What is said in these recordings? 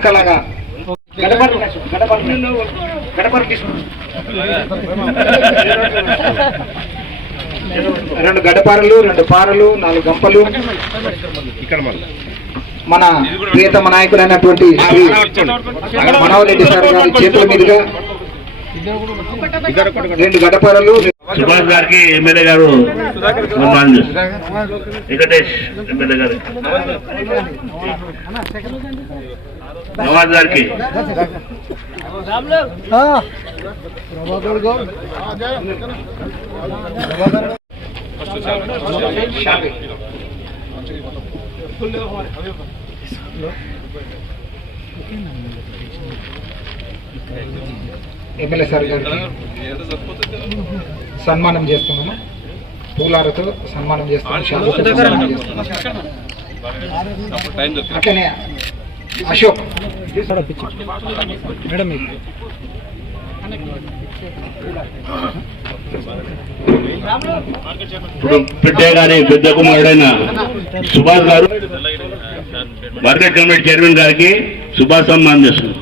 కానుకలాగా రెండు గడపారలు, 2 పారలు, 4 గంపలు మన ప్రియతమ నాయకులైనటువంటి శ్రీ మనోహరెడ్డి సార్ గారి చేతుల మీదుగా 2 గడపారలు. సుభాష్ గారికి ఎమ్మెల్యే గారు వెంకటేష్ ఎమ్మెల్యే గారు నవాజ్ గారికి ఎమ్మెల్యే సార్ గారికి సన్మానం చేస్తున్నాము. పూలాలతో సన్మానం చేస్తున్నాము. అట్లనే అశోక్ మేడం ఇప్పుడు పెట్టే గారి పెద్ద కుమారుడైన సుభాష్ గారు మార్కెట్ కమిటీ చైర్మన్ గారికి సుభాష్ సన్మానం చేస్తున్నారు.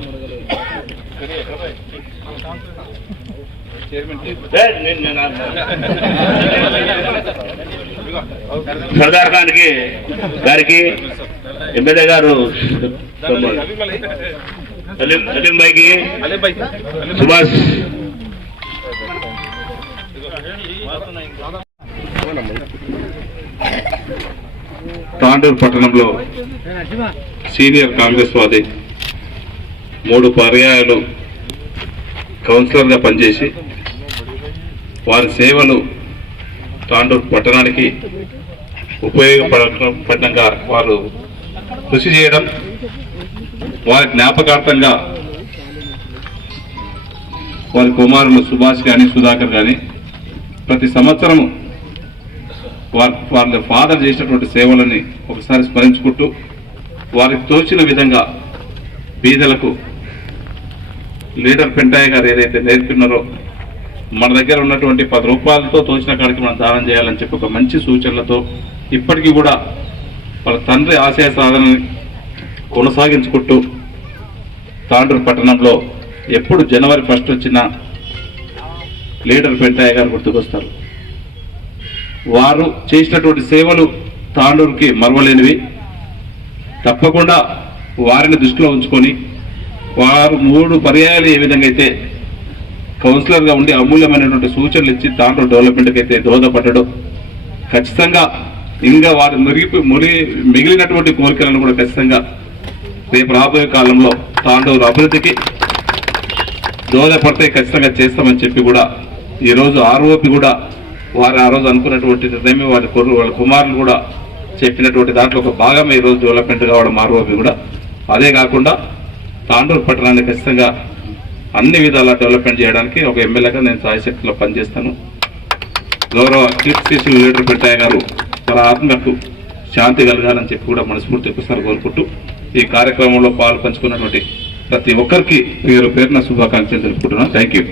సర్దార్ ఖాన్ గారికి ఎమ్మెల్యే గారు సలీం భాయ్కి సుభాష్ తాండూరు పట్టణంలో సీనియర్ కాంగ్రెస్ వాది 3 పర్యాయాలు కౌన్సిలర్గా పనిచేసి వారి సేవలు తాండూరు పట్టణానికి ఉపయోగపడంగా వారు కృషి చేయడం, వారి జ్ఞాపకార్థంగా వారి కుమారులు సుభాష్ కానీ సుధాకర్ కానీ ప్రతి సంవత్సరం వాళ్ళ ఫాదర్ చేసినటువంటి సేవలని ఒకసారి స్మరించుకుంటూ వారికి తోచిన విధంగా బీదలకు లీడర్ పెంటయ్య గారు ఏదైతే నేర్పినారో మన దగ్గర ఉన్నటువంటి 10 రూపాయలతో తోచిన కాడికి మనం దానం చేయాలని చెప్పి ఒక మంచి సూచనలతో ఇప్పటికీ కూడా వాళ్ళ తండ్రి ఆశయ సాధనని కొనసాగించుకుంటూ తాండూరు పట్టణంలో ఎప్పుడు జనవరి 1 వచ్చినా లీడర్ పెంటయ్య గారు గుర్తుకొస్తారు. వారు చేసినటువంటి సేవలు తాండూరుకి మరవలేనివి. తప్పకుండా వారిని దృష్టిలో ఉంచుకొని వారు 3 పర్యాయాలు ఏ విధంగా అయితే కౌన్సిలర్గా ఉండి అమూల్యమైనటువంటి సూచనలు ఇచ్చి తాండూరు డెవలప్మెంట్కి అయితే దోహదపడ్డాడో ఖచ్చితంగా ఇంకా వారు మిగిలినటువంటి కోరికలను కూడా ఖచ్చితంగా రేపు రాబోయే కాలంలో తాండూరు అభివృద్ధికి దోహదపడితే ఖచ్చితంగా చేస్తామని చెప్పి కూడా ఈరోజు ఆర్ఓపి కూడా వారు ఆ రోజు అనుకున్నటువంటి నిర్ణయం వాళ్ళ కుమారులు కూడా చెప్పినటువంటి దాంట్లో ఒక భాగమే ఈరోజు డెవలప్మెంట్ కావడం ఆర్ఓపి కూడా. అదే కాకుండా తాండూరు పట్టణాన్ని ఖచ్చితంగా అన్ని విధాలా డెవలప్మెంట్ చేయడానికి ఒక ఎమ్మెల్యేగా నేను సాయశక్తిలో పనిచేస్తాను. గౌరవ కీర్తిశేషులు లీడర్ పెంటయ్య గారు తన ఆత్మకు శాంతి కలగాలని చెప్పి కూడా మనస్ఫూర్తి ఒకసారి కోరుకుంటూ ఈ కార్యక్రమంలో పాలు పంచుకున్నటువంటి ప్రతి ఒక్కరికి పేరున శుభాకాంక్షలు తెలుపుకుంటున్నాను. Thank you.